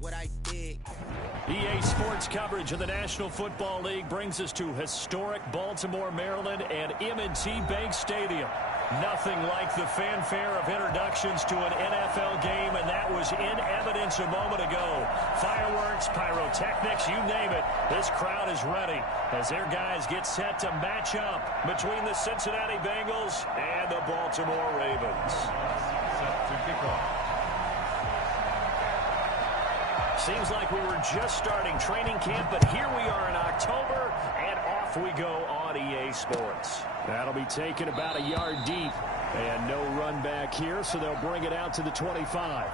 what I did. EA Sports coverage of the National Football League brings us to historic Baltimore, Maryland, and M&T Bank Stadium. Nothing like the fanfare of introductions to an NFL game, and that was in evidence a moment ago. Fireworks, pyrotechnics, you name it. This crowd is ready as their guys get set to match up between the Cincinnati Bengals and the Baltimore Ravens. Set to kick off. Seems like we were just starting training camp, but here we are in October, and off we go on EA Sports. That'll be taken about a yard deep, and no run back here, so they'll bring it out to the 25.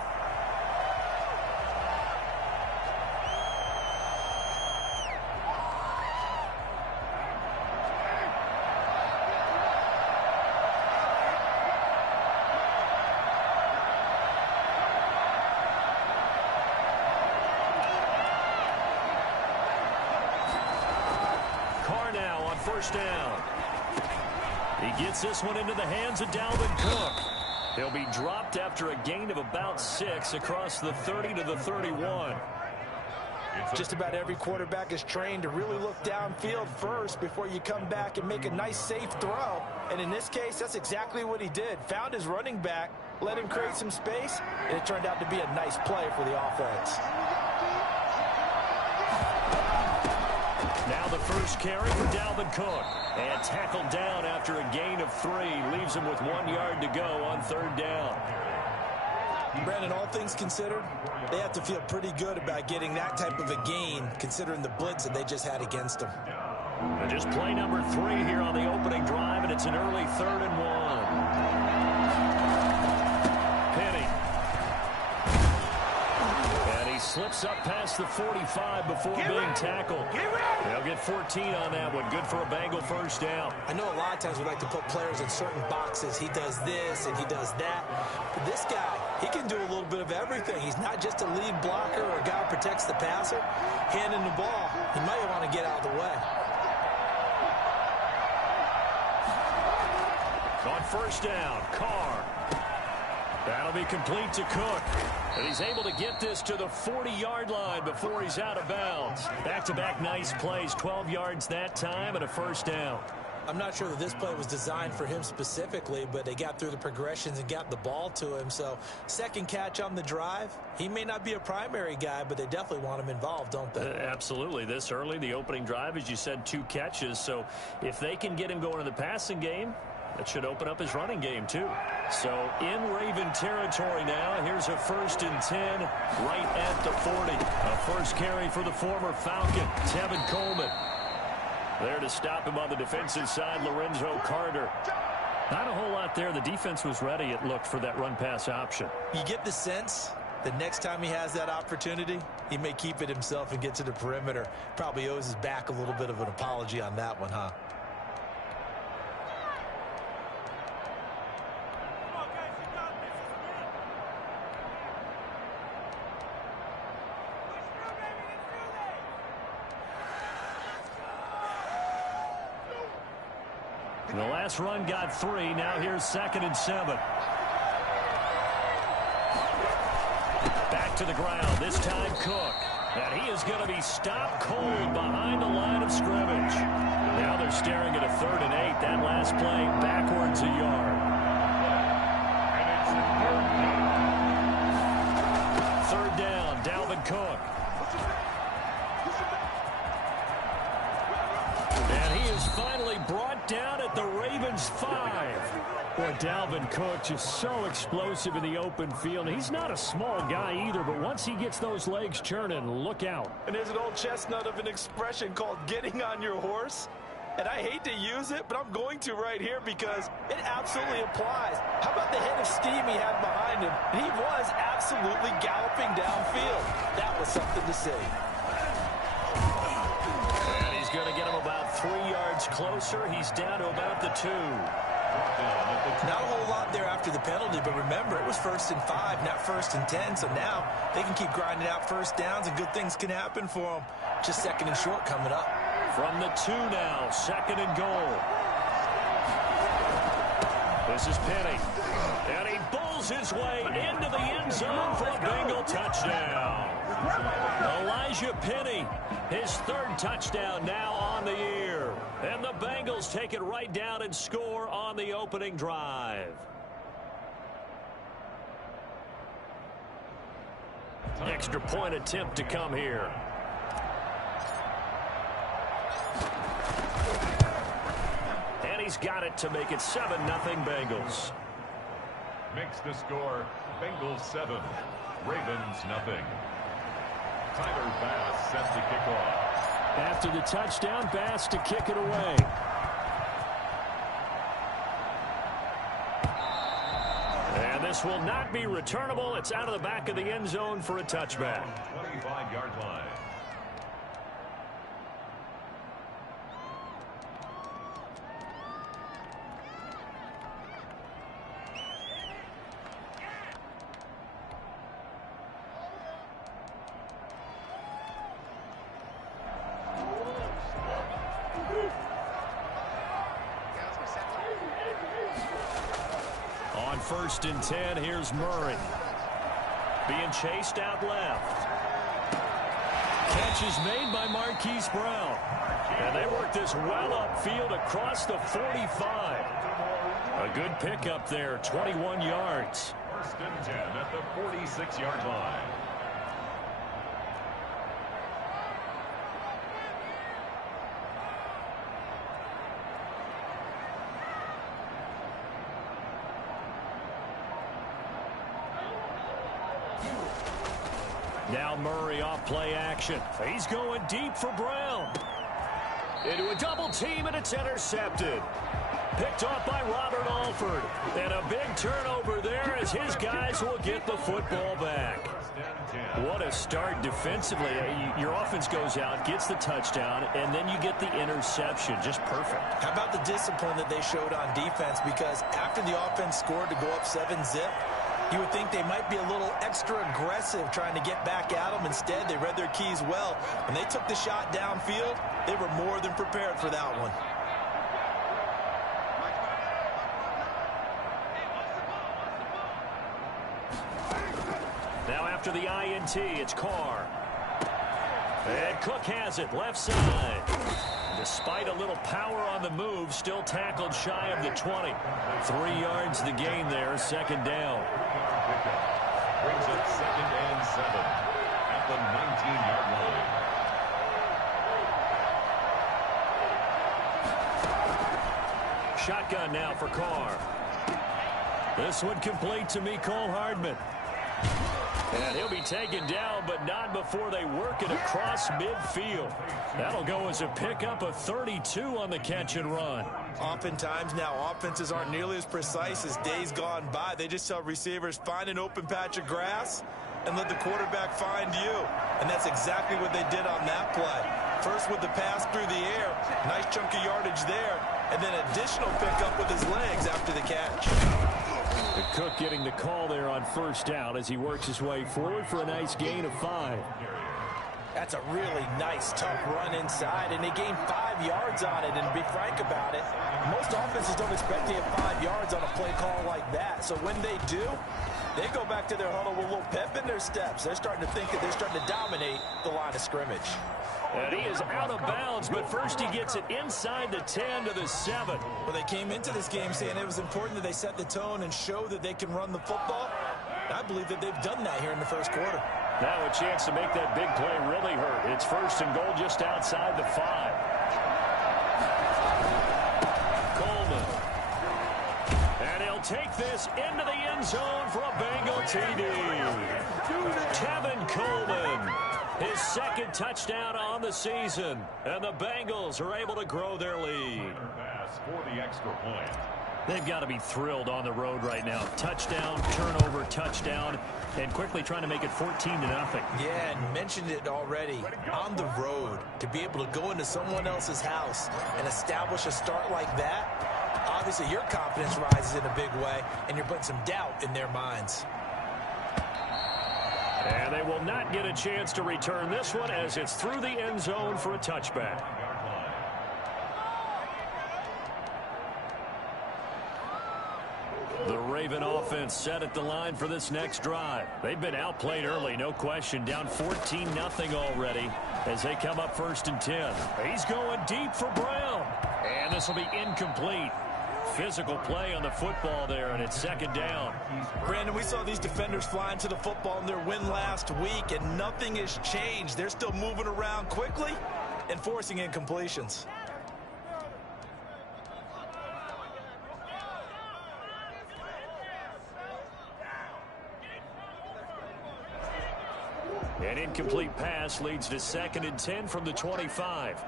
First down. He gets this one into the hands of Dalvin Cook. He'll be dropped after a gain of about 6 across the 30 to the 31. Just about every quarterback is trained to really look downfield first before you come back and make a nice, safe throw. And in this case, that's exactly what he did. Found his running back, let him create some space, and it turned out to be a nice play for the offense. Now the first carry for Dalvin Cook. And tackled down after a gain of 3. Leaves him with 1 yard to go on third down. Brandon, all things considered, they have to feel pretty good about getting that type of a gain, considering the blitz that they just had against them. And just play number 3 here on the opening drive, and it's an early 3rd and 1. Penny. And he slips up past the 45 before being tackled. They'll get 14 on that one. Good for a Bengal first down. I know a lot of times we like to put players in certain boxes. He does this and he does that. But this guy, he can do a little bit of everything. He's not just a lead blocker or a guy who protects the passer. Handing the ball, he might want to get out of the way. On first down, Carr. That'll be complete to Cook. And he's able to get this to the 40-yard line before he's out of bounds. Back-to-back nice plays, 12 yards that time and a first down. I'm not sure that this play was designed for him specifically, but they got through the progressions and got the ball to him. So second catch on the drive. He may not be a primary guy, but they definitely want him involved, don't they? Absolutely. This early, the opening drive, as you said, 2 catches. So if they can get him going in the passing game, that should open up his running game, too. So in Raven territory now. Here's a 1st and 10 right at the 40. A first carry for the former Falcon, Tevin Coleman. There to stop him on the defensive side, Lorenzo Carter. Not a whole lot there. The defense was ready, it looked, for that run-pass option. You get the sense that next time he has that opportunity, he may keep it himself and get to the perimeter. Probably owes his back a little bit of an apology on that one, huh? The last run got 3. Now here's 2nd and 7. Back to the ground. This time Cook. And he is going to be stopped cold behind the line of scrimmage. Now they're staring at a 3rd and 8. That last play backwards a yard. Third down, Dalvin Cook. And he is finally brought down at the Ravens 5. Boy, Dalvin Cook just so explosive in the open field. He's not a small guy either, but once he gets those legs churning, look out. And there's an old chestnut of an expression called getting on your horse. And I hate to use it, but I'm going to right here because it absolutely applies. How about the head of steam he had behind him? He was absolutely galloping downfield. That was something to see. And he's going to get him about 3 yards closer. He's down to about the 2. Not a whole lot there after the penalty, but remember, it was 1st and 5, not 1st and 10. So now they can keep grinding out first downs, and good things can happen for them. Just 2nd and short coming up. From the 2 now, 2nd and goal. This is Penny. And he wheels his way into the end zone for a Bengal touchdown. Elijah Penny, his third touchdown now on the year. And the Bengals take it right down and score on the opening drive. Extra point attempt to come here. And he's got it to make it 7-0 Bengals. Makes the score Bengals 7, Ravens nothing. Tyler Bass set to kick off. After the touchdown, Bass to kick it away. And this will not be returnable. It's out of the back of the end zone for a touchback. 25-yard line. On 1st and 10, here's Murray. Being chased out left. Catch is made by Marquise Brown. And they work this well upfield across the 45. A good pickup there, 21 yards. 1st and 10 at the 46-yard line. Now Murray off play action. He's going deep for Brown. Into a double team, and it's intercepted. Picked off by Robert Alford. And a big turnover there as his guys will get the football back. What a start defensively. Your offense goes out, gets the touchdown, and then you get the interception. Just perfect. How about the discipline that they showed on defense? Because after the offense scored to go up 7-zip, you would think they might be a little extra aggressive trying to get back at them. Instead, they read their keys well. When they took the shot downfield, they were more than prepared for that one. Now after the INT, it's Carr. And Cook has it, left side. Despite a little power on the move, still tackled shy of the 20. 3 yards the gain there, 2nd down. Brings it 2nd and 7 at the 19-yard line. Shotgun now for Carr. This one complete to Mecole Hardman. And he'll be taken down, but not before they work it across midfield. That'll go as a pickup of 32 on the catch and run. Oftentimes now, offenses aren't nearly as precise as days gone by. They just tell receivers, find an open patch of grass and let the quarterback find you. And that's exactly what they did on that play. First with the pass through the air, nice chunk of yardage there, and then additional pickup with his legs after the catch. Cook getting the call there on 1st down as he works his way forward for a nice gain of 5. That's a really nice, tough run inside, and they gained 5 yards on it. And to be frank about it, most offenses don't expect to get 5 yards on a play call like that. So when they do, they go back to their huddle with a little pep in their steps. They're starting to think that they're starting to dominate the line of scrimmage. And he is out of bounds, but first he gets it inside the 10 to the 7. Well, they came into this game saying it was important that they set the tone and show that they can run the football. And I believe that they've done that here in the 1st quarter. Now a chance to make that big play really hurt. It's 1st and goal just outside the 5. Coleman. And he'll take this into the end zone for a Bengal TD. Tevin Coleman. His 2nd touchdown on the season. And the Bengals are able to grow their lead. For the extra point. They've got to be thrilled on the road right now. Touchdown, turnover, touchdown, and quickly trying to make it 14-0. Yeah, and mentioned it already. On the road, to be able to go into someone else's house and establish a start like that, obviously your confidence rises in a big way, and you're putting some doubt in their minds. And they will not get a chance to return this one as it's through the end zone for a touchback. The Raven offense set at the line for this next drive. They've been outplayed early, no question. Down 14-0 already as they come up 1st and 10. He's going deep for Brown. And this will be incomplete. Physical play on the football there, and it's 2nd down. Brandon, we saw these defenders flying to the football in their win last week, and nothing has changed. They're still moving around quickly and forcing incompletions. An incomplete pass leads to 2nd and 10 from the 25.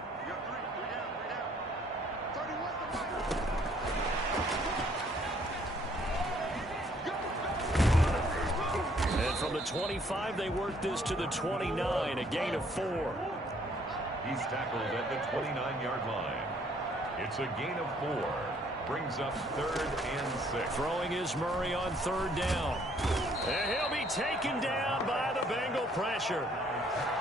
From the 25, they work this to the 29, a gain of 4. He's tackled at the 29-yard line. It's a gain of 4. Brings up 3rd and 6. Throwing is Murray on 3rd down. And he'll be taken down by the Bengal pressure.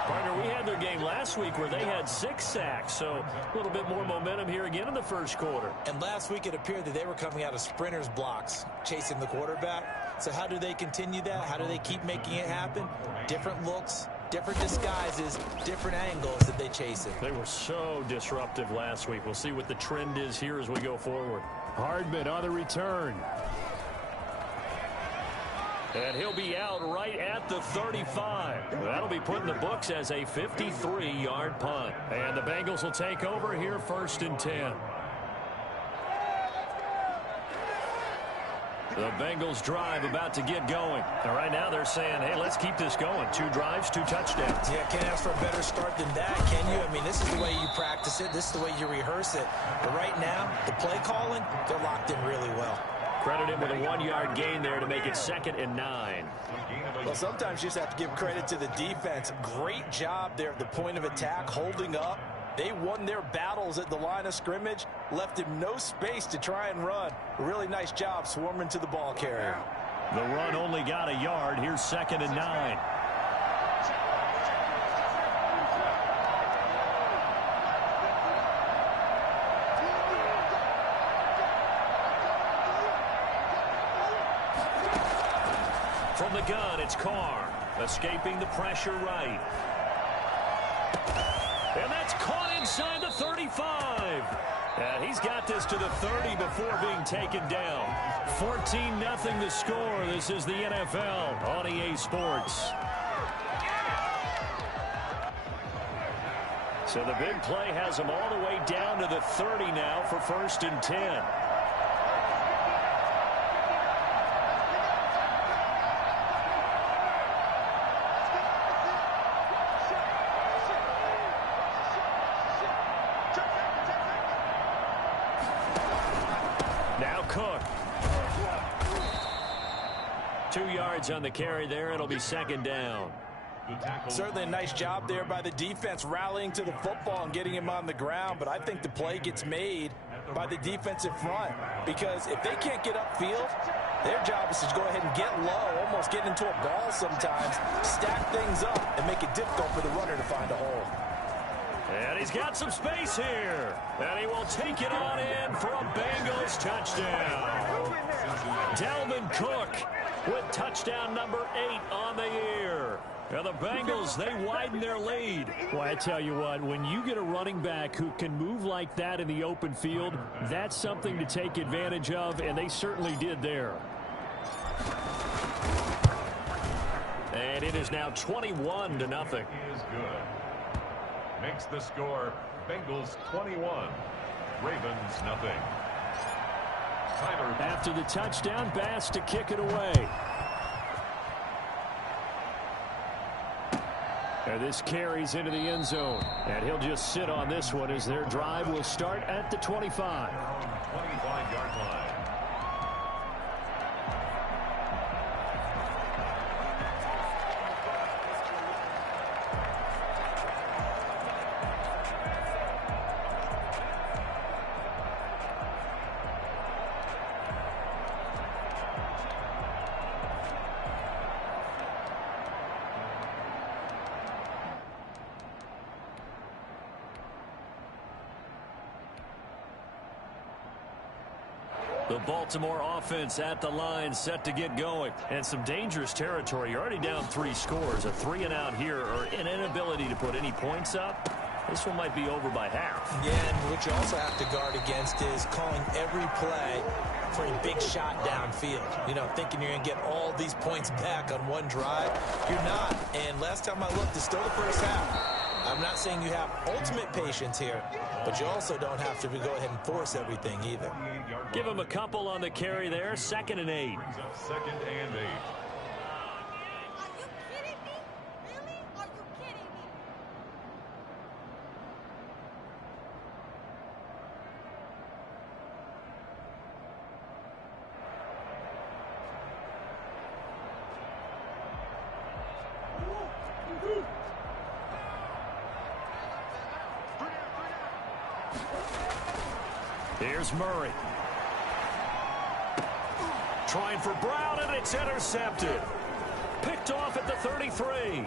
Partner, we had their game last week where they had 6 sacks, so a little bit more momentum here again in the 1st quarter. And last week it appeared that they were coming out of sprinters blocks, chasing the quarterback. So how do they continue that? How do they keep making it happen? Different looks, different disguises, different angles that they chase it. They were so disruptive last week. We'll see what the trend is here as we go forward. Hardman on the return. And he'll be out right at the 35. That'll be put in the books as a 53-yard punt. And the Bengals will take over here 1st and 10. The Bengals drive about to get going. And right now they're saying, hey, let's keep this going. 2 drives, 2 touchdowns. Yeah, can't ask for a better start than that, can you? I mean, this is the way you practice it. This is the way you rehearse it. But right now, the play calling, they're locked in really well. Credit him with a 1-yard gain there to make it 2nd and 9. Well, sometimes you just have to give credit to the defense. Great job there at the point of attack, holding up. They won their battles at the line of scrimmage, left him no space to try and run. A really nice job swarming to the ball carrier. The run only got a yard. Here's 2nd and 9. From the gun, it's Carr, escaping the pressure right. And that's caught inside the 35. And he's got this to the 30 before being taken down. 14-0 the score. This is the NFL on EA Sports. So the big play has him all the way down to the 30 now for 1st and 10. Cook. 2 yards on the carry there. It'll be 2nd down. Certainly a nice job there by the defense rallying to the football and getting him on the ground. But I think the play gets made by the defensive front, because if they can't get upfield, their job is to go ahead and get low, almost get into a ball sometimes, stack things up, and make it difficult for the runner to find a hole. And he's got some space here. And he will take it on in for a Bengals touchdown. Dalvin Cook with touchdown number 8 on the year. And the Bengals, they widen their lead. Well, I tell you what, when you get a running back who can move like that in the open field, that's something to take advantage of, and they certainly did there. And it is now 21-0. Is good. Makes the score Bengals 21, Ravens nothing. Tyler. After the touchdown, Bass to kick it away. And this carries into the end zone. And he'll just sit on this one as their drive will start at the 25. 25-yard line. The Baltimore offense at the line, set to get going. And some dangerous territory. You're already down 3 scores. A 3-and-out here, or an inability to put any points up. This one might be over by half. Yeah, and what you also have to guard against is calling every play for a big shot downfield. You know, thinking you're going to get all these points back on one drive. You're not. And last time I looked, it's still the first half. I'm not saying you have ultimate patience here, but you also don't have to go ahead and force everything either. Give him a couple on the carry there. 2nd and 8. Brings up 2nd and 8. Here's Murray. Trying for Brown, and it's intercepted. Picked off at the 33.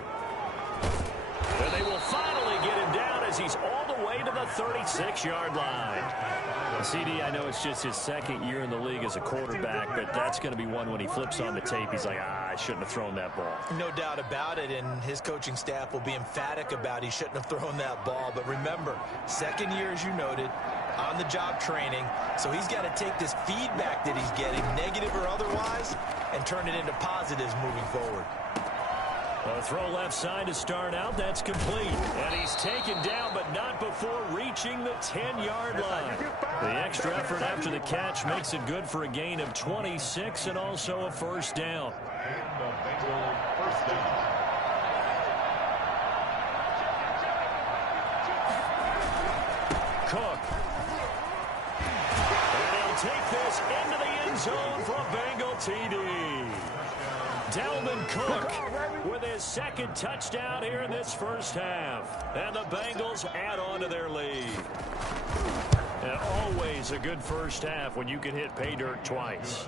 And they will finally get him down as he's all the way to the 36-yard line. CD, I know it's just his 2nd year in the league as a quarterback, but that's going to be one when he flips on the tape. He's like, I shouldn't have thrown that ball. No doubt about it, and his coaching staff will be emphatic about he shouldn't have thrown that ball. But remember, 2nd year, as you noted, on-the-job training, so he's got to take this feedback that he's getting, negative or otherwise, and turn it into positives moving forward. A throw left side to start out. That's complete. And he's taken down, but not before reaching the 10-yard line. The extra effort after the catch makes it good for a gain of 26 and also a first down. And the Bengal first down. Cook. And he'll take this into the end zone for a Bengal TD. Dalvin Cook with his 2nd touchdown here in this first half. And the Bengals add on to their lead. And always a good first half when you can hit pay dirt twice.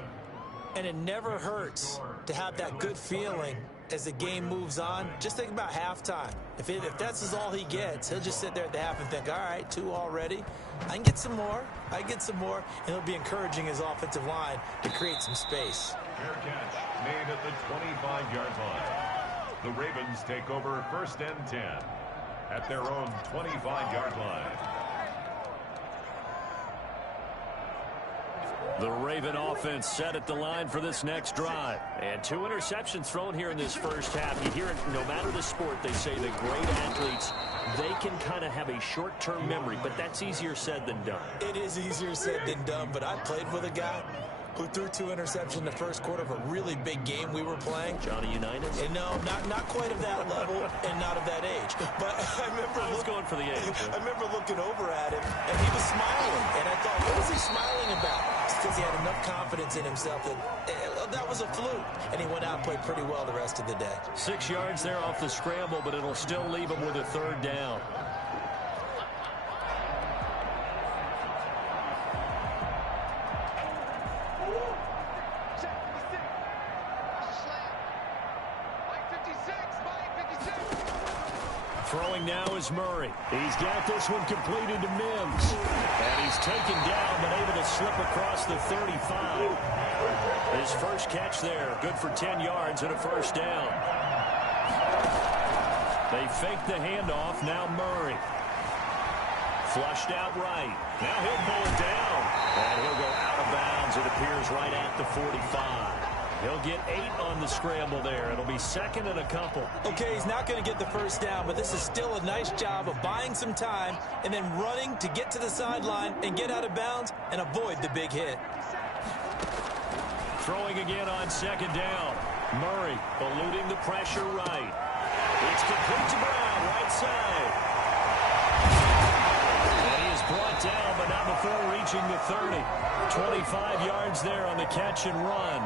And it never hurts to have that good feeling as the game moves on. Just think about halftime. If that's all he gets, he'll just sit there at the half and think, all right, 2 already. I can get some more. I can get some more. And he'll be encouraging his offensive line to create some space. Fair catch made at the 25-yard line. The Ravens take over 1st and 10 at their own 25-yard line. The Raven offense set at the line for this next drive. And 2 interceptions thrown here in this first half. You hear it, no matter the sport, they say the great athletes, they can kind of have a short-term memory, but that's easier said than done. It is easier said than done, but I played with a guy who threw 2 interceptions in the first quarter of a really big game we were playing. Johnny Unitas? And no, not quite of that level and not of that age. But I remember going for the age. I remember looking over at him, and he was smiling. And I thought, what was he smiling about? It's because he had enough confidence in himself that was a fluke. And he went out and played pretty well the rest of the day. 6 yards there off the scramble, but it'll still leave him with a 3rd down. Throwing now is Murray. He's got this one completed to Mims. And he's taken down, but able to slip across the 35. His first catch there, good for 10 yards and a first down. They fake the handoff, now Murray. Flushed out right. Now he'll pull it down. And he'll go out of bounds, it appears, right at the 45. He'll get 8 on the scramble there. It'll be 2nd and a couple. Okay, he's not going to get the first down, but this is still a nice job of buying some time and then running to get to the sideline and get out of bounds and avoid the big hit. Throwing again on 2nd down. Murray eluding the pressure right. It's complete to Brown, right side. And he is brought down, but not before reaching the 30. 25 yards there on the catch and run.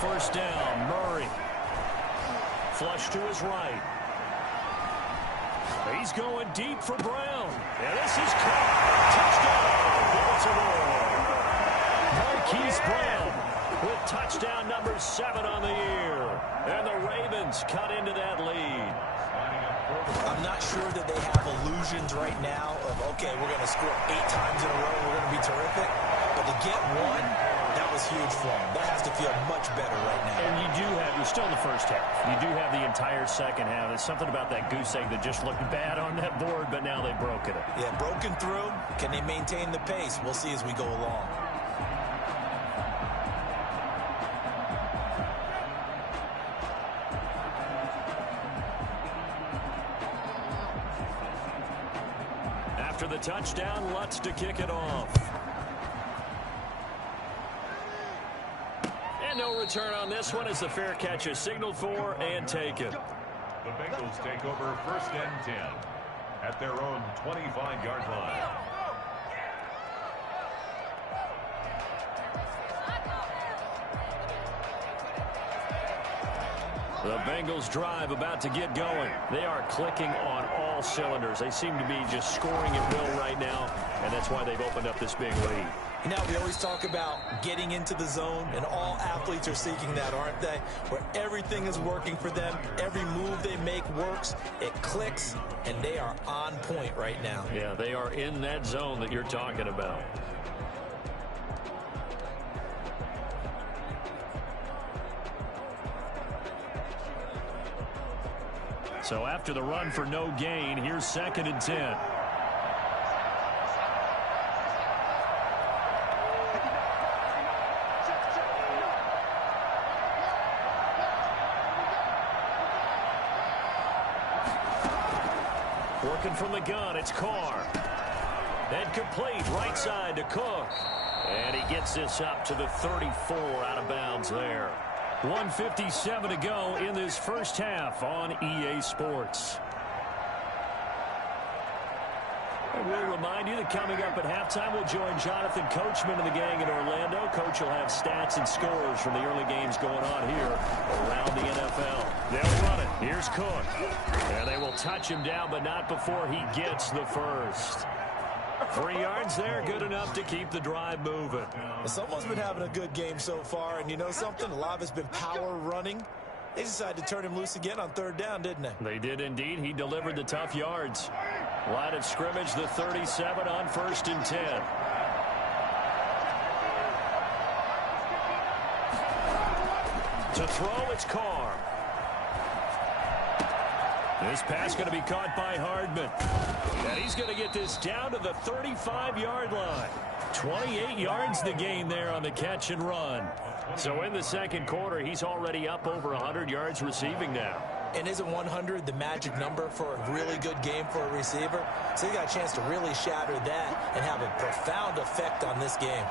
First down, Murray. Flush to his right. He's going deep for Brown. And this is caught. Touchdown, Baltimore. Marquise Brown with touchdown number 7 on the year. And the Ravens cut into that lead. I'm not sure that they have illusions right now of, okay, we're going to score 8 times in a row, we're going to be terrific. But to get one, that was huge for them. That has to feel much better right now. And you're still in the first half. You do have the entire second half. There's something about that goose egg that just looked bad on that board, but now they've broken it. Yeah, broken through. Can they maintain the pace? We'll see as we go along. After the touchdown, Lutz to kick it off. And no return on this one as the fair catch is signaled for and taken. The Bengals take over 1st and 10 at their own 25-yard line. The Bengals drive about to get going. They are clicking on all cylinders. They seem to be just scoring at will right now, and that's why they've opened up this big lead. You know, we always talk about getting into the zone, and all athletes are seeking that, aren't they? Where everything is working for them, every move they make works, it clicks, and they are on point right now. Yeah, they are in that zone that you're talking about. So after the run for no gain, here's 2nd and 10. Working from the gun, it's Carr. Then complete, right side to Cook. And he gets this up to the 34, out of bounds there. 1:57 to go in this first half on EA Sports. And we'll remind you that coming up at halftime, we'll join Jonathan Coachman and the gang in Orlando. Coach will have stats and scores from the early games going on here around the NFL. They'll run it. Here's Cook. And they will touch him down, but not before he gets the first. 3 yards there, good enough to keep the drive moving. Someone's been having a good game so far, and you know something? A lot of it's been power running. They decided to turn him loose again on 3rd down, didn't they? They did indeed. He delivered the tough yards. Line of scrimmage, the 37 on 1st and 10. To throw, it's Carr. This pass going to be caught by Hardman. And he's going to get this down to the 35-yard line. 28 yards the gain there on the catch and run. So in the second quarter, he's already up over 100 yards receiving now. And isn't 100 the magic number for a really good game for a receiver? So he got a chance to really shatter that and have a profound effect on this game.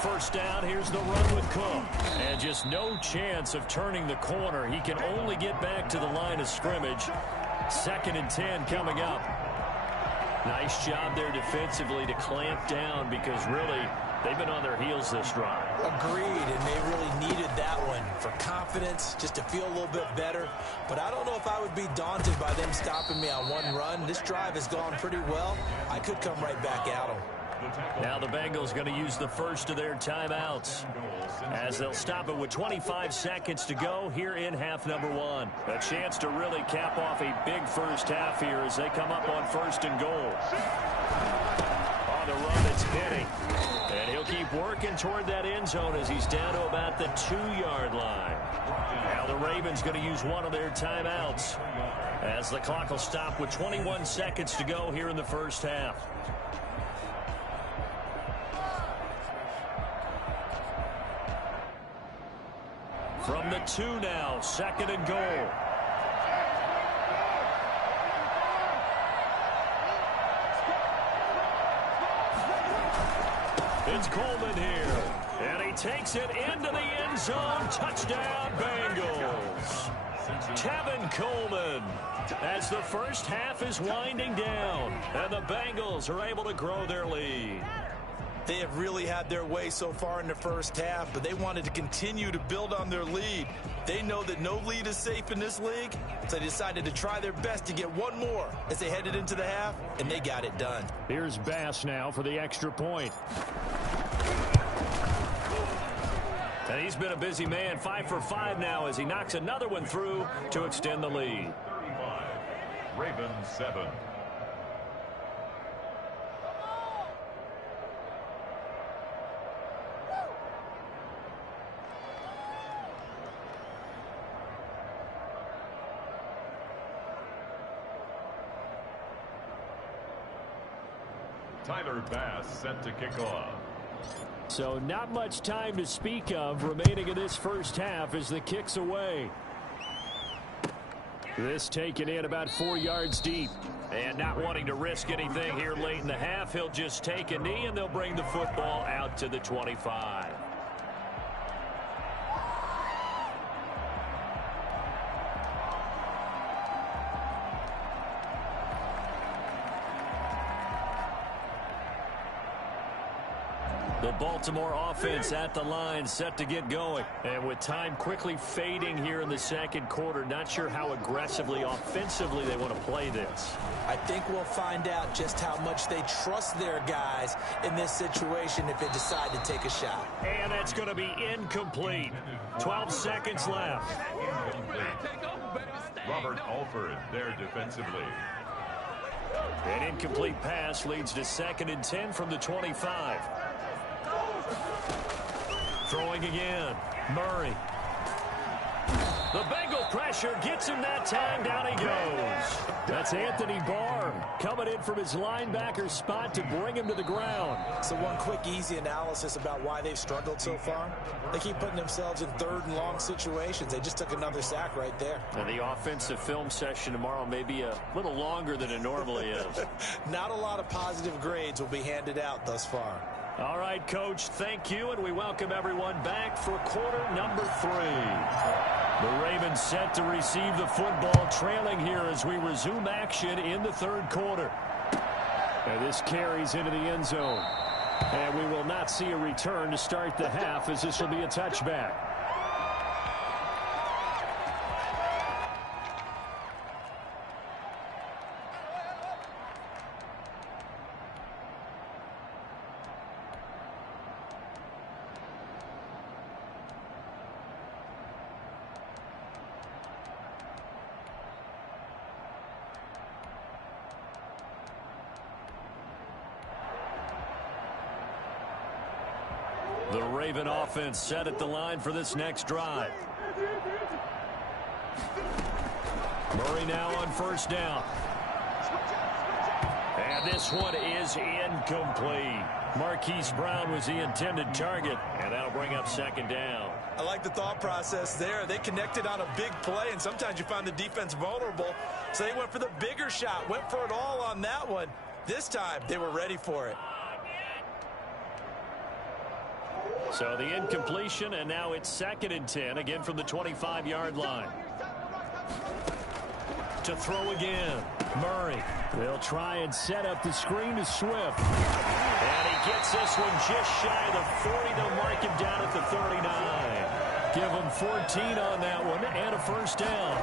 First down, here's the run with Cook. And just no chance of turning the corner. He can only get back to the line of scrimmage. 2nd and 10 coming up. Nice job there defensively to clamp down because really they've been on their heels this drive. Agreed, and they really needed that one for confidence, just to feel a little bit better. But I don't know if I would be daunted by them stopping me on one run. This drive has gone pretty well. I could come right back at them. Now the Bengals going to use the first of their timeouts as they'll stop it with 25 seconds to go here in half number 1. A chance to really cap off a big first half here as they come up on 1st and goal. On the run, it's Penny. And he'll keep working toward that end zone as he's down to about the 2-yard line. Now the Ravens going to use one of their timeouts as the clock will stop with 21 seconds to go here in the first half. From the 2 now, 2nd and goal. It's Coleman here, and he takes it into the end zone. Touchdown, Bengals. Tevin Coleman, as the first half is winding down, and the Bengals are able to grow their lead. They have really had their way so far in the first half, but they wanted to continue to build on their lead. They know that no lead is safe in this league, so they decided to try their best to get one more as they headed into the half, and they got it done. Here's Bass now for the extra point. And He's been a busy man, 5 for 5 now as he knocks another one through to extend the lead. 35, Ravens 7. Tyler Bass set to kick off. So not much time to speak of remaining in this first half as the kick's away. This taken in about 4 yards deep. And not wanting to risk anything here late in the half, he'll just take a knee and they'll bring the football out to the 25. The Baltimore offense at the line, set to get going. And with time quickly fading here in the second quarter, not sure how aggressively, offensively they want to play this. I think we'll find out just how much they trust their guys in this situation if they decide to take a shot. And that's going to be incomplete. 12 seconds left. Robert Alford there defensively. An incomplete pass leads to 2nd and 10 from the 25. Throwing again. Murray. The Bengal pressure gets him that time. Down he goes. That's Anthony Barr coming in from his linebacker spot to bring him to the ground. So one quick, easy analysis about why they've struggled so far. They keep putting themselves in 3rd and long situations. They just took another sack right there. And the offensive film session tomorrow may be a little longer than it normally is. Not a lot of positive grades will be handed out thus far. All right, Coach, thank you, and we welcome everyone back for quarter number 3. The Ravens set to receive the football, trailing here as we resume action in the 3rd quarter. And this carries into the end zone. And we will not see a return to start the half as this will be a touchback. The Raven offense set at the line for this next drive. Murray now on 1st down. And this one is incomplete. Marquise Brown was the intended target, and that'll bring up 2nd down. I like the thought process there. They connected on a big play, and sometimes you find the defense vulnerable. So they went for the bigger shot, went for it all on that one. This time, they were ready for it. So the incompletion, and now it's 2nd and 10, again from the 25-yard line. To throw again, Murray. They'll try and set up the screen to Swift. And he gets this one just shy of the 40. They'll mark him down at the 39. Give him 14 on that one, and a 1st down.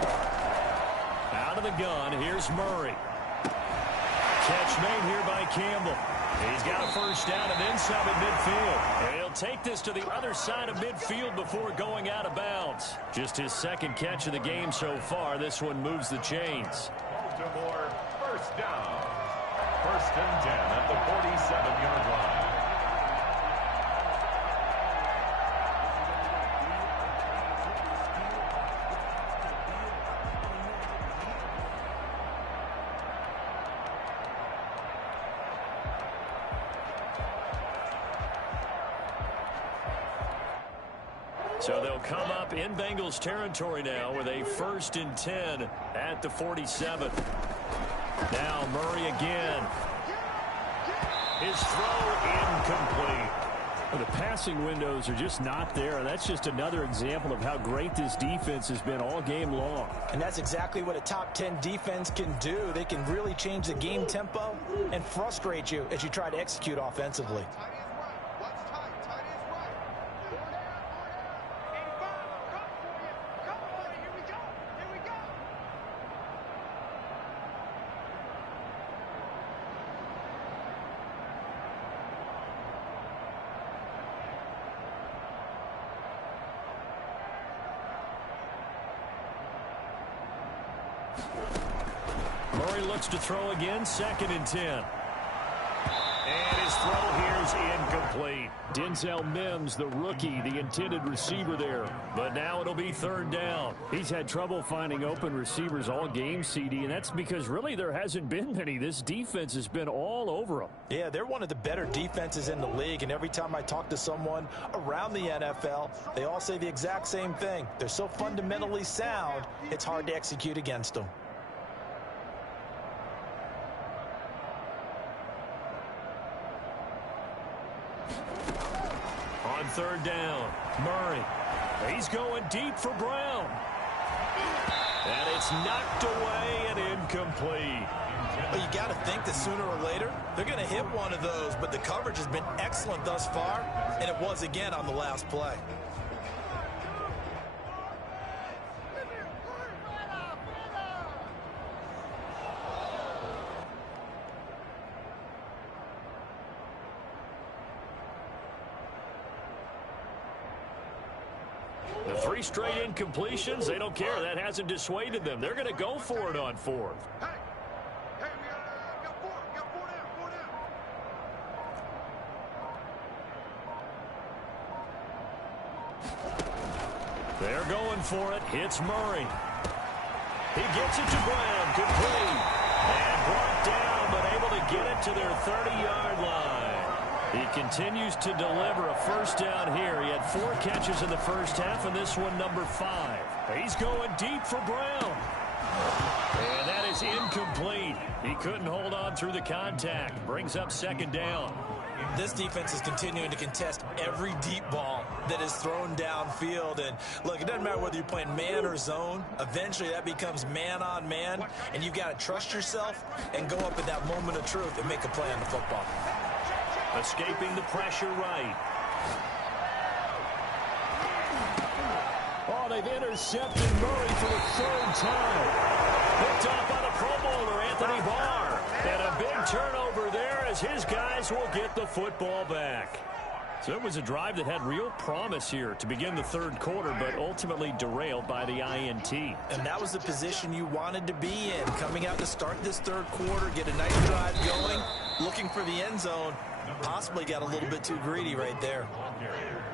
Out of the gun, here's Murray. Catch made here by Campbell. He's got a 1st down and then some at midfield. And he'll take this to the other side of midfield before going out of bounds. Just his 2nd catch of the game so far. This one moves the chains. Baltimore 1st down. 1st and 10 at the 47-yard line. So they'll come up in Bengals territory now with a 1st and 10 at the 47. Now Murray again. His throw incomplete. Well, the passing windows are just not there, and that's just another example of how great this defense has been all game long. And that's exactly what a top 10 defense can do. They can really change the game tempo and frustrate you as you try to execute offensively. Murray looks to throw again, 2nd and 10. And his throw here is incomplete. Denzel Mims, the rookie, the intended receiver there. But now it'll be 3rd down. He's had trouble finding open receivers all game, CD, and that's because really there hasn't been many. This defense has been all over them. Yeah, they're one of the better defenses in the league, and every time I talk to someone around the NFL, they all say the exact same thing. They're so fundamentally sound, it's hard to execute against them. On 3rd down, Murray. He's going deep for Brown. And it's knocked away and incomplete. Well, you got to think that sooner or later, they're going to hit one of those, but the coverage has been excellent thus far, and it was again on the last play. The 3 straight incompletions, they don't care. That hasn't dissuaded them. They're going to go for it on 4th. They're going for it. Hits Murray. He gets it to Brown. Complete. And brought down, but able to get it to their 30-yard line. He continues to deliver a 1st down here. He had 4 catches in the 1st half, and this one number 5. He's going deep for Brown. And that is incomplete. He couldn't hold on through the contact. Brings up 2nd down. This defense is continuing to contest every deep ball that is thrown downfield. And look, it doesn't matter whether you're playing man or zone. Eventually that becomes man on man, and you've got to trust yourself and go up at that moment of truth and make a play on the football. Escaping the pressure right. Oh, they've intercepted Murray for the 3rd time. Picked off by the Pro Bowler, Anthony Barr. And a big turnover there as his guys will get the football back. So it was a drive that had real promise here to begin the 3rd quarter, but ultimately derailed by the INT. And that was the position you wanted to be in. Coming out to start this 3rd quarter, get a nice drive going, looking for the end zone. Possibly got a little bit too greedy right there.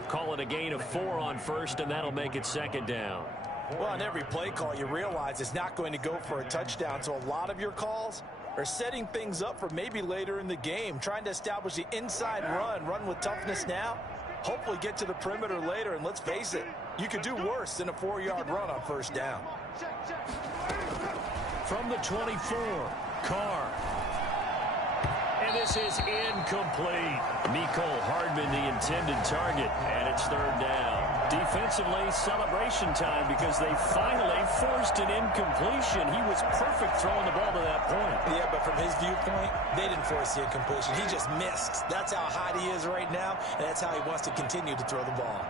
Call it a gain of 4 on 1st, and that'll make it 2nd down. Well, on every play call, you realize it's not going to go for a touchdown, so a lot of your calls are setting things up for maybe later in the game, trying to establish the inside run with toughness now, hopefully get to the perimeter later, and let's face it, you could do worse than a 4-yard run on 1st down. From the 24, Carr. And this is incomplete. Mecole Hardman, the intended target, and it's 3rd down. Defensively, celebration time because they finally forced an incompletion. He was perfect throwing the ball to that point. Yeah, but from his viewpoint, they didn't force the incompletion. He just missed. That's how hot he is right now, and that's how he wants to continue to throw the ball.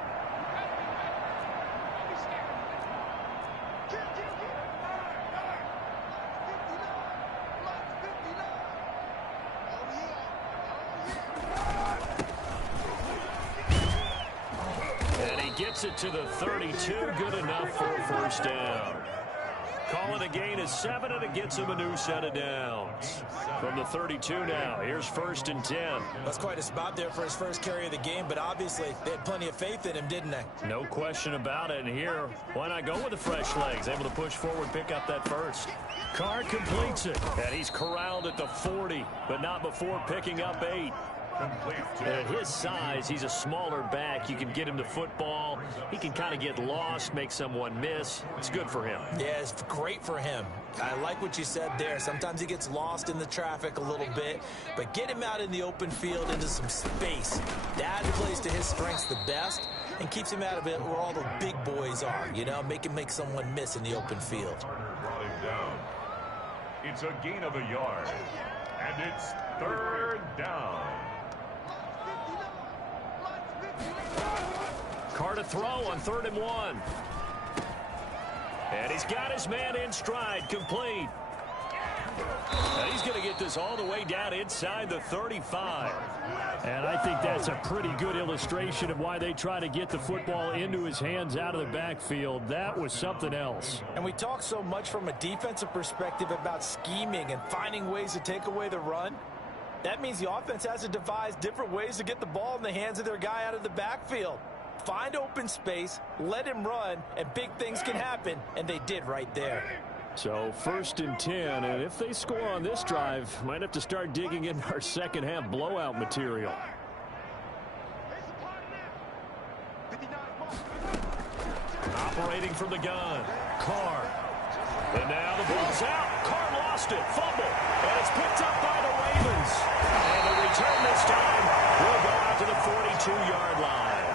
Gets it to the 32, good enough for a 1st down. Call it a gain of 7, and it gets him a new set of downs. From the 32 now, here's 1st and 10. That's quite a spot there for his first carry of the game, but obviously they had plenty of faith in him, didn't they? No question about it, and here, why not go with the fresh legs? Able to push forward, pick up that 1st. Carr completes it, and he's corralled at the 40, but not before picking up 8. At his size, he's a smaller back. You can get him the football. He can kind of get lost, make someone miss. It's good for him. Yeah, it's great for him. I like what you said there. Sometimes he gets lost in the traffic a little bit, but get him out in the open field into some space. That plays to his strengths the best and keeps him out of it where all the big boys are, you know, make someone miss in the open field. Brought him down. It's a gain of a yard, and it's 3rd down. Carr to throw on 3rd and 1. And he's got his man in stride, complete. And he's going to get this all the way down inside the 35. And I think that's a pretty good illustration of why they try to get the football into his hands out of the backfield. That was something else. And we talk so much from a defensive perspective about scheming and finding ways to take away the run. That means the offense has to devise different ways to get the ball in the hands of their guy out of the backfield. Find open space, let him run, and big things can happen, and they did right there. So 1st and 10, and if they score on this drive, might have to start digging into our second half blowout material. Operating from the gun, Carr. And now the ball's out. Carr lost it, fumble, and it's picked up by the Ravens. And the return this time will go out to the 42-yard line.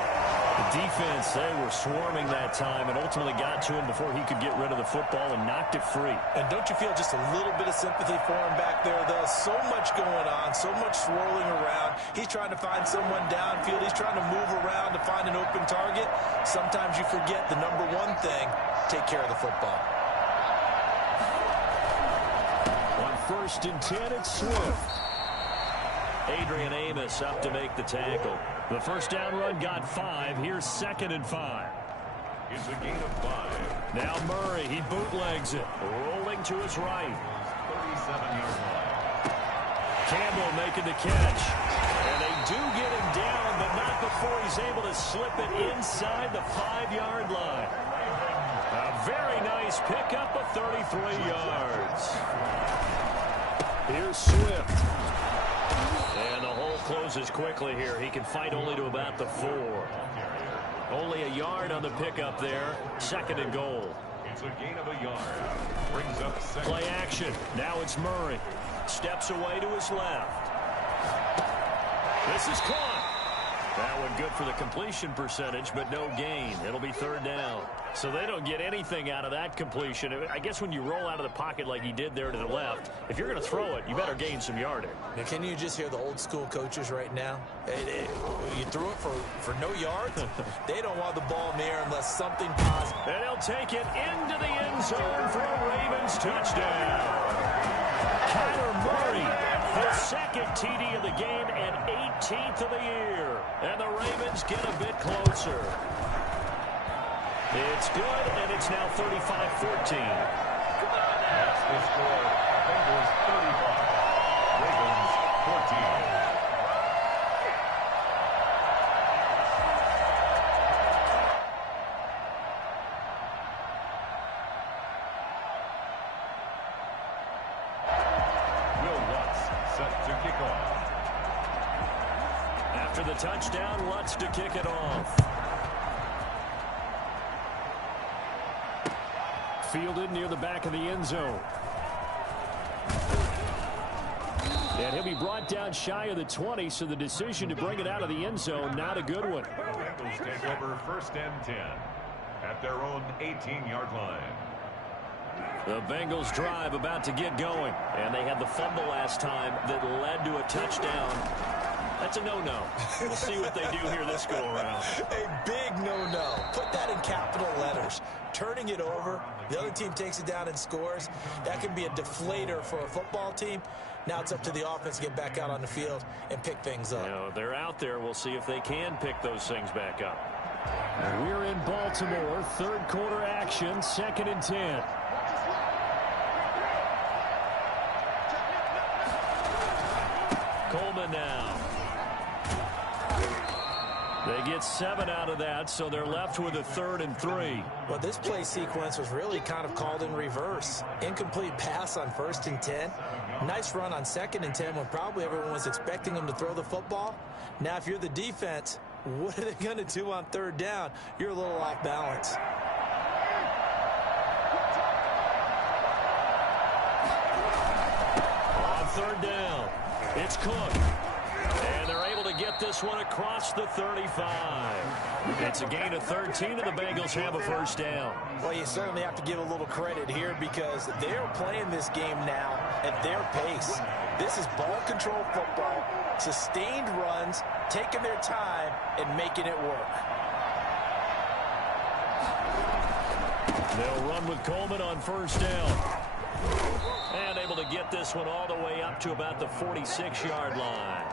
The defense, they were swarming that time and ultimately got to him before he could get rid of the football and knocked it free. And don't you feel just a little bit of sympathy for him back there, though? So much going on, so much swirling around. He's trying to find someone downfield. He's trying to move around to find an open target. Sometimes you forget the number one thing, take care of the football. On 1st and 10, it's Swift. Adrian Amos up to make the tackle. The first down run got 5. Here's 2nd and 5. It's a gain of 5. Now Murray, he bootlegs it. Rolling to his right. 37-yard line. Campbell making the catch. And they do get him down, but not before he's able to slip it inside the 5-yard line. A very nice pickup of 33 yards. Here's Swift. And the hole closes quickly here. He can fight only to about the 4. Only a yard on the pickup there. 2nd and goal. It's a gain of a yard. Brings up 2nd. Play action. Now it's Murray. Steps away to his left. This is caught. That one good for the completion percentage, but no gain. It'll be 3rd down. So they don't get anything out of that completion. I guess when you roll out of the pocket like he did there to the left, if you're going to throw it, you better gain some yardage. Now, can you just hear the old school coaches right now? You threw it for no yards? They don't want the ball in the air unless something positive. And he'll take it into the end zone for a Ravens touchdown. Kyler Murray, his 2nd TD of the game and 18th of the year. And the Ravens get a bit closer. It's good, and it's now 35-14. That's the score. Bengals 35. Ravens 14. After the touchdown, Lutz to kick it off. Fielded near the back of the end zone. And he'll be brought down shy of the 20, so the decision to bring it out of the end zone, not a good one. Bengals take over 1st and 10 at their own 18-yard line. The Bengals drive about to get going. And they had the fumble last time that led to a touchdown. That's a no-no. We'll see what they do here this go-around. A big no-no. Put that in capital letters. Turning it over, the other team takes it down and scores. That can be a deflator for a football team. Now it's up to the offense to get back out on the field and pick things up. You know, they're out there. We'll see if they can pick those things back up. We're in Baltimore. 3rd quarter action. 2nd and 10. Coleman now. They get 7 out of that, so they're left with a 3rd and 3. Well, this play sequence was really kind of called in reverse. Incomplete pass on 1st and 10. Nice run on 2nd and 10 when probably everyone was expecting them to throw the football. Now, if you're the defense, what are they going to do on 3rd down? You're a little off balance. On 3rd down, it's Cook. And they're able to get this one across the 35. It's a gain of 13, and the Bengals have a 1st down. Well, you certainly have to give a little credit here because they're playing this game now at their pace. This is ball control football, sustained runs, taking their time, and making it work. They'll run with Coleman on 1st down. And able to get this one all the way up to about the 46-yard line.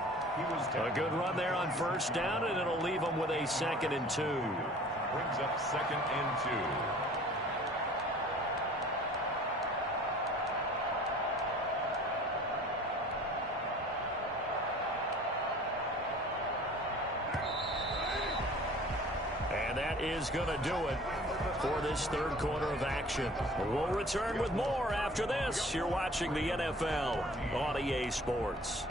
A good run there on first down, and it'll leave them with a 2nd and 2. Brings up 2nd and 2. And that is going to do it for this third quarter of action. We'll return with more after this. You're watching the NFL on EA Sports.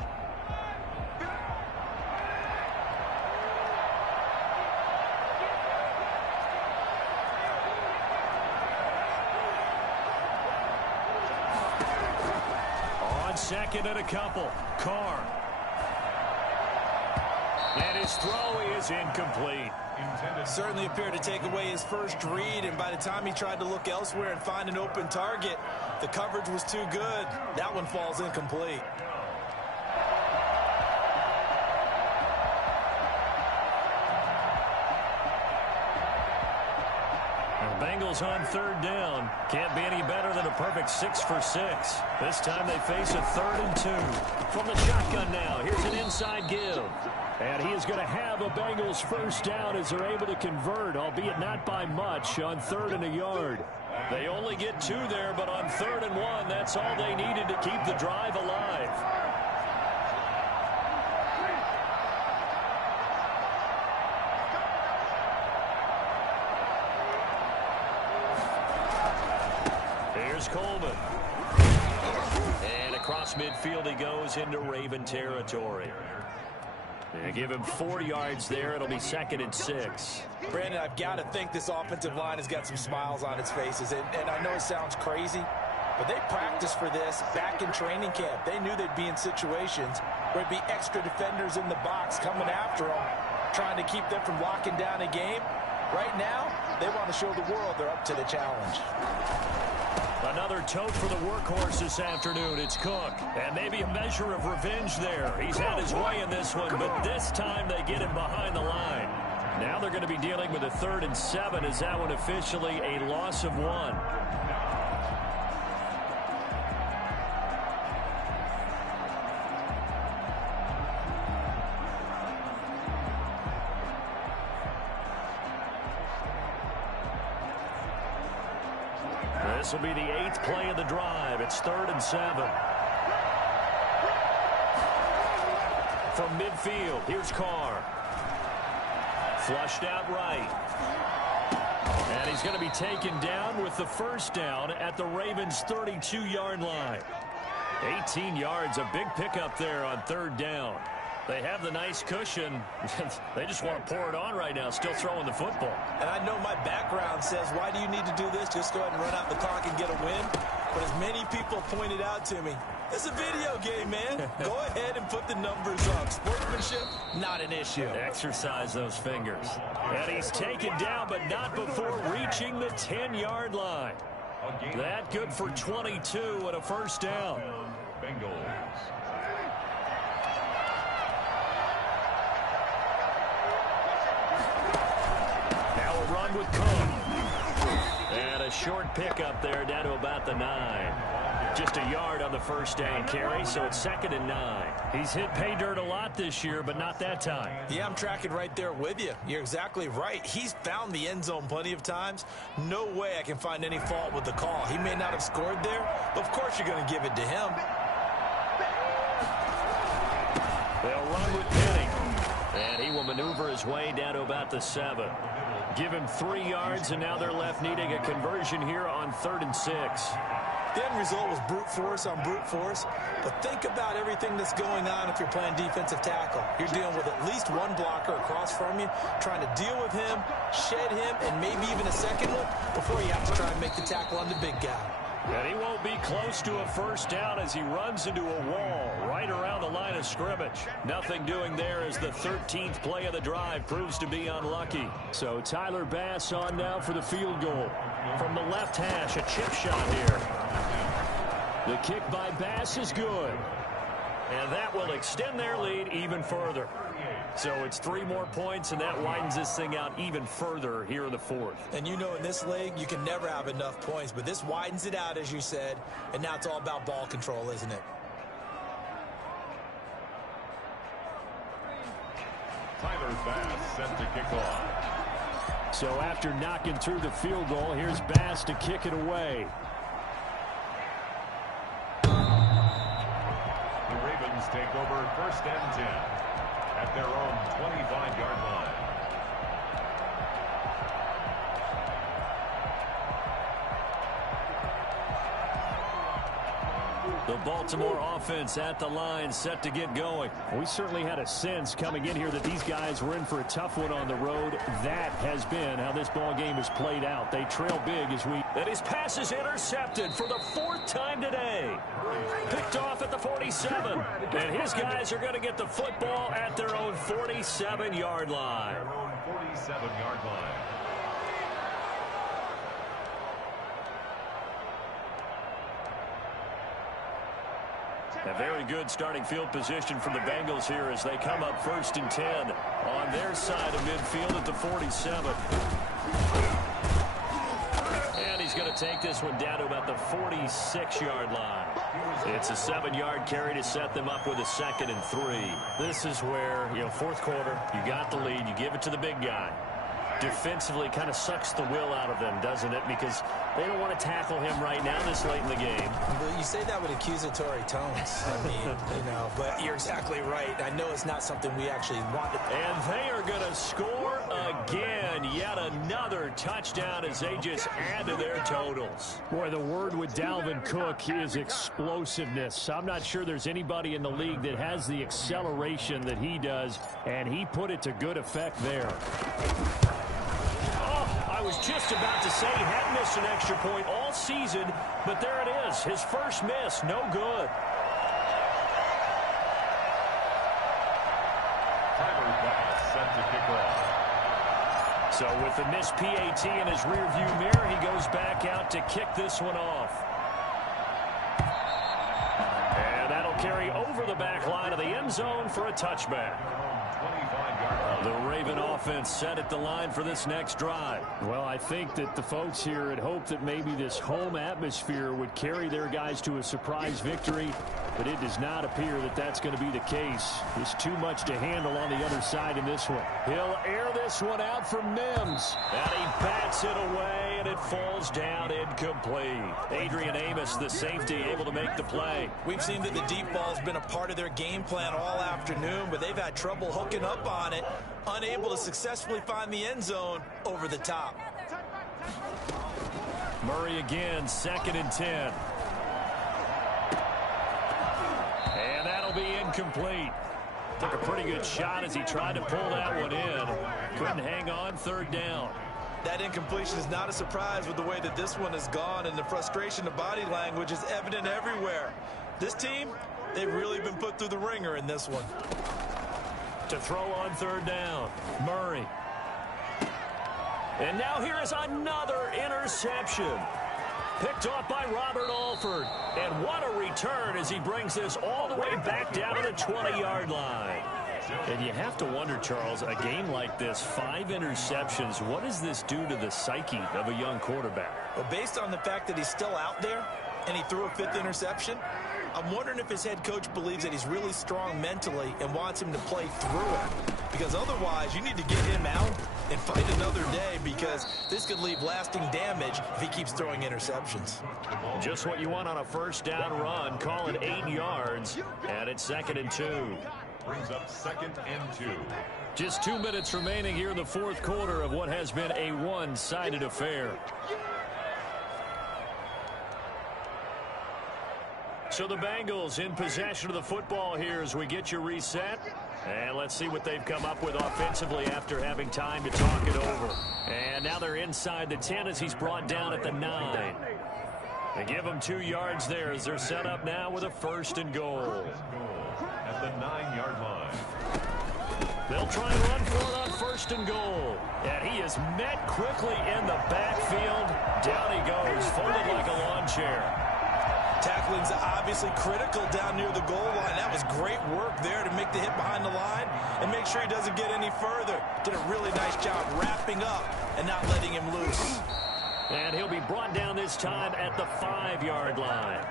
On 2nd and a couple, Carr. And his throw is incomplete. Certainly appeared to take away his first read, and by the time he tried to look elsewhere and find an open target, the coverage was too good. That one falls incomplete. The Bengals on 3rd down. Can't be any better than a perfect 6 for 6. This time they face a 3rd and 2. From the shotgun now, here's an inside give. And he is going to have a Bengals first down as they're able to convert, albeit not by much, on 3rd and a yard. They only get 2 there, but on 3rd and 1, that's all they needed to keep the drive alive. Here's Coleman. And across midfield he goes into Raven territory. And give him 4 yards there. It'll be 2nd and 6. Brandon, I've got to think this offensive line has got some smiles on its faces. And I know it sounds crazy, but they practiced for this back in training camp. They knew they'd be in situations where there'd be extra defenders in the box coming after them, trying to keep them from locking down a game. Right now, they want to show the world they're up to the challenge. Another tote for the workhorse this afternoon. It's Cook. And maybe a measure of revenge there. He's had his way in this one, but this time they get him behind the line. Now they're going to be dealing with a 3rd and 7. Is that one officially a loss of 1? This will be the 8th play of the drive. It's 3rd and 7. From midfield, here's Carr. Flushed out right. And he's going to be taken down with the first down at the Ravens' 32-yard line. 18 yards, a big pickup there on 3rd down. They have the nice cushion. They just want to pour it on right now, still throwing the football. And I know my background says, why do you need to do this? Just go ahead and run out the clock and get a win. But as many people pointed out to me, it's a video game, man. Go ahead and put the numbers up. Sportsmanship, not an issue. Exercise those fingers. And he's taken down, but not before reaching the 10-yard line. That good for 22 and a first down. Bengals. Run with Cook. And a short pickup there down to about the 9. Just a yard on the first down carry, so it's 2nd and 9. He's hit pay dirt a lot this year, but not that time. Yeah, I'm tracking right there with you. You're exactly right. He's found the end zone plenty of times. No way I can find any fault with the call. He may not have scored there, but of course you're going to give it to him. They'll run with Penning. And he will maneuver his way down to about the 7. Give him 3 yards, and now they're left needing a conversion here on 3rd and 6. The end result was brute force on brute force, but think about everything that's going on if you're playing defensive tackle. You're dealing with at least one blocker across from you, trying to deal with him, shed him, and maybe even a second one before you have to try and make the tackle on the big guy. And he won't be close to a first down as he runs into a wall right around the line of scrimmage. Nothing doing there as the 13th play of the drive proves to be unlucky. So Tyler Bass on now for the field goal. From the left hash, a chip shot here. The kick by Bass is good. And that will extend their lead even further. So it's 3 more points, and that widens this thing out even further here in the fourth. And you know in this league, you can never have enough points, but this widens it out, as you said, and now it's all about ball control, isn't it? Tyler Bass set to kick off. So after knocking through the field goal, here's Bass to kick it away. The Ravens take over 1st and 10 at their own 25-yard line. The Baltimore offense at the line, set to get going. We certainly had a sense coming in here that these guys were in for a tough one on the road. That has been how this ball game has played out. They trail big as we... And his pass is intercepted for the 4th time today. Picked off at the 47. And his guys are going to get the football at their own 47-yard line. Their own 47-yard line. A very good starting field position for the Bengals here as they come up 1st and 10 on their side of midfield at the 47. And he's going to take this one down to about the 46-yard line. It's a 7-yard carry to set them up with a 2nd and 3. This is where, fourth quarter, you got the lead, you give it to the big guy. Defensively kind of sucks the will out of them, doesn't it? Because they don't want to tackle him right now this late in the game. Well, you say that with accusatory tones. I mean, but you're exactly right. I know it's not something we actually want to. And they are going to score again. Yet another touchdown as they just add to their totals. Boy, the word with Dalvin Cook is explosiveness. I'm not sure there's anybody in the league that has the acceleration that he does, and he put it to good effect there. I was just about to say he had missed an extra point all season, but there it is. His first miss, no good. Tyler Bass set to kick off. So with the missed PAT in his rearview mirror, he goes back out to kick this one off. And that'll carry over the back line of the end zone for a touchback. The Raven offense set at the line for this next drive. Well, I think that the folks here had hoped that maybe this home atmosphere would carry their guys to a surprise victory, but it does not appear that that's going to be the case. There's too much to handle on the other side in this one. He'll air this one out for Mims. And he bats it away, and it falls down incomplete. Adrian Amos, the safety, able to make the play. We've seen that the deep ball has been a part of their game plan all afternoon, but they've had trouble hooking up on it, unable to successfully find the end zone over the top. Murray again, 2nd and 10. And that'll be incomplete. Took a pretty good shot as he tried to pull that one in. Couldn't hang on, 3rd down. That incompletion is not a surprise with the way that this one has gone, and the frustration of body language is evident everywhere. This team, they've really been put through the ringer in this one. To throw on 3rd down, Murray. And now here is another interception. Picked off by Robert Alford. And what a return as he brings this all the way back down to the 20-yard line. And you have to wonder, Charles, a game like this, 5 interceptions, what does this do to the psyche of a young quarterback? Well, based on the fact that he's still out there and he threw a 5th interception, I'm wondering if his head coach believes that he's really strong mentally and wants him to play through it. Because otherwise, you need to get him out and fight another day, because this could leave lasting damage if he keeps throwing interceptions. Just what you want on a 1st down run. Call it 8 yards, and it's 2nd and 2. Brings up 2nd and 2. Just 2 minutes remaining here in the 4th quarter of what has been a one-sided affair. So the Bengals in possession of the football here as we get you reset. And let's see what they've come up with offensively after having time to talk it over. And now they're inside the 10 as he's brought down at the 9. They give him 2 yards there as they're set up now with a 1st and goal. At the 9-yard line. They'll try and run for it on 1st and goal. And he is met quickly in the backfield. Down he goes, folded like a lawn chair. Tackle Tackling's obviously critical down near the goal line. That was great work there to make the hit behind the line and make sure he doesn't get any further. Did a really nice job wrapping up and not letting him loose. And he'll be brought down this time at the 5-yard line.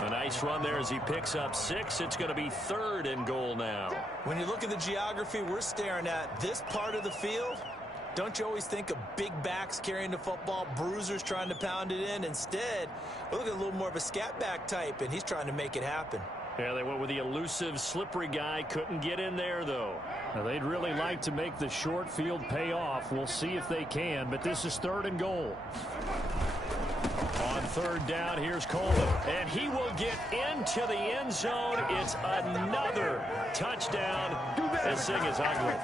A nice run there as he picks up 6. It's going to be 3rd and goal now. When you look at the geography we're staring at, this part of the field, don't you always think of big backs carrying the football, bruisers trying to pound it in? Instead, we're looking at a little more of a scat back type, and he's trying to make it happen. Yeah, they went with the elusive, slippery guy. Couldn't get in there, though. Now, they'd really like to make the short field pay off. We'll see if they can, but this is 3rd and goal. On 3rd down, here's Coleman. And he will get into the end zone. It's another touchdown. This thing is ugly.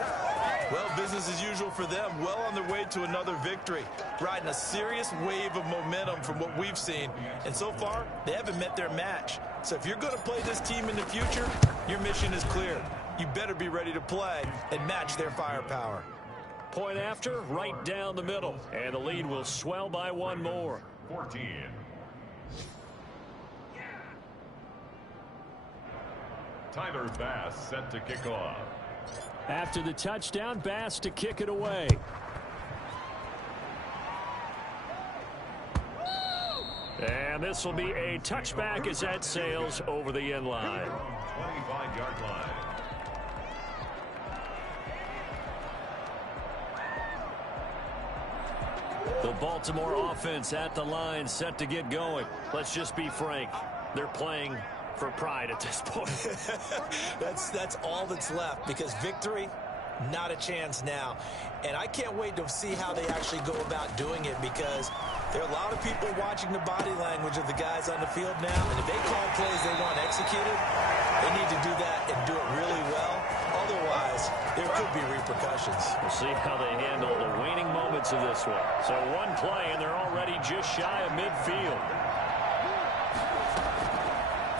Well, business as usual for them. Well on their way to another victory. Riding a serious wave of momentum from what we've seen. And so far, they haven't met their match. So if you're going to play this team in the future, your mission is clear. You better be ready to play and match their firepower. Point after, right down the middle. And the lead will swell by 1 more. 14. Tyler Bass set to kick off. After the touchdown, Bass to kick it away. And this will be a touchback as that sails over the end line. 25-yard line. The Baltimore offense at the line, set to get going. Let's just be frank. They're playing for pride at this point. That's all that's left, because victory, not a chance now. And I can't wait to see how they actually go about doing it, because there are a lot of people watching the body language of the guys on the field now. And if they call plays they want executed, they need to do that and do it really well. Otherwise, there could be repercussions. We'll see how they handle the waning moments of this one. So one play, and they're already just shy of midfield.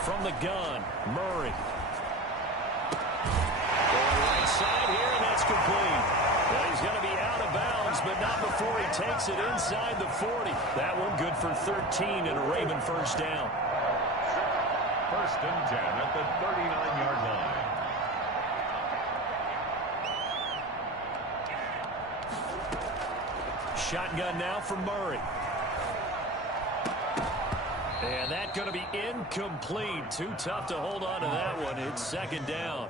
From the gun, Murray. Going right side here, and that's complete. Well, he's going to be out of bounds, but not before he takes it inside the 40. That one good for 13 and a Raven first down. 1st and 10 at the 39-yard line. Shotgun now from Murray. And that's going to be incomplete. Too tough to hold on to that one. It's 2nd down.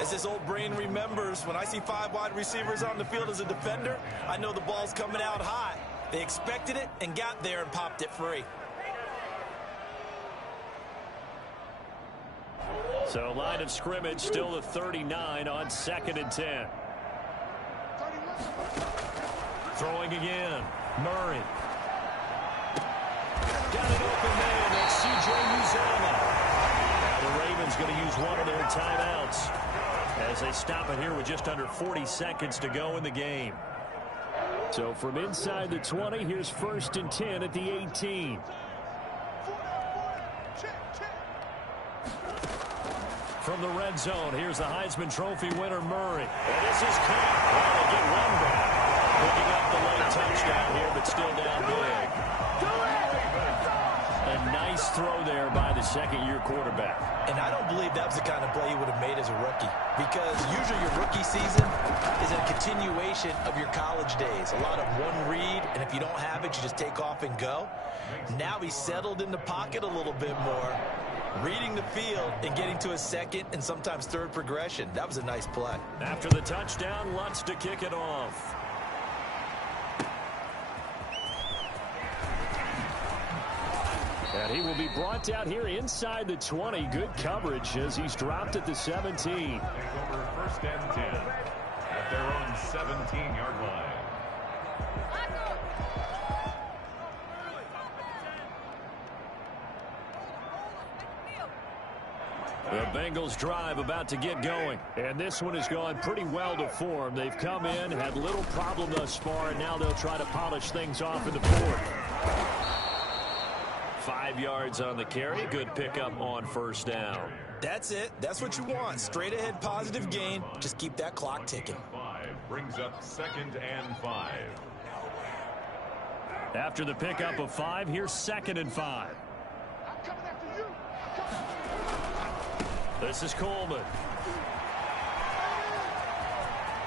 As this old brain remembers, when I see 5 wide receivers on the field as a defender, I know the ball's coming out high. They expected it and got there and popped it free. So line of scrimmage still the 39 on 2nd and 10. Throwing again. Murray. Got it open man. That's C.J. Uzomah. Now the Ravens going to use one of their timeouts as they stop it here with just under 40 seconds to go in the game. So from inside the 20, here's 1st and 10 at the 18. From the red zone, here's the Heisman Trophy winner, Murray. And this is caught. Well, they get one back. Picking up the late touchdown here, but still down big. A nice throw there by the 2nd-year quarterback. And I don't believe that was the kind of play he would have made as a rookie, because usually your rookie season is a continuation of your college days. A lot of one read, and if you don't have it, you just take off and go. Now he's settled in the pocket a little bit more, reading the field and getting to a 2nd and sometimes 3rd progression. That was a nice play. After the touchdown, Lutz to kick it off. And he will be brought down here inside the 20. Good coverage as he's dropped at the 17. Take over 1st and 10 at their own 17-yard line. The Bengals drive about to get going. And this one has gone pretty well to form. They've come in, had little problem thus far, and now they'll try to polish things off in the 4th. 5 yards on the carry. Good pickup on 1st down. That's it. That's what you want. Straight ahead positive gain. Just keep that clock ticking. 5 brings up 2nd and 5. After the pickup of 5, here's 2nd and 5. This is Coleman.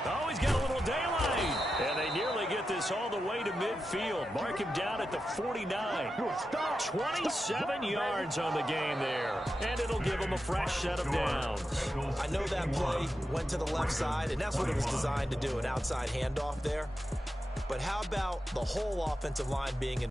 Oh, he's got a little daylight. And they nearly get this all the way to midfield. Mark him down at the 49. 27 yards on the game there. And it'll give him a fresh set of downs. I know that play went to the left side, and that's what it was designed to do, an outside handoff there. But how about the whole offensive line being in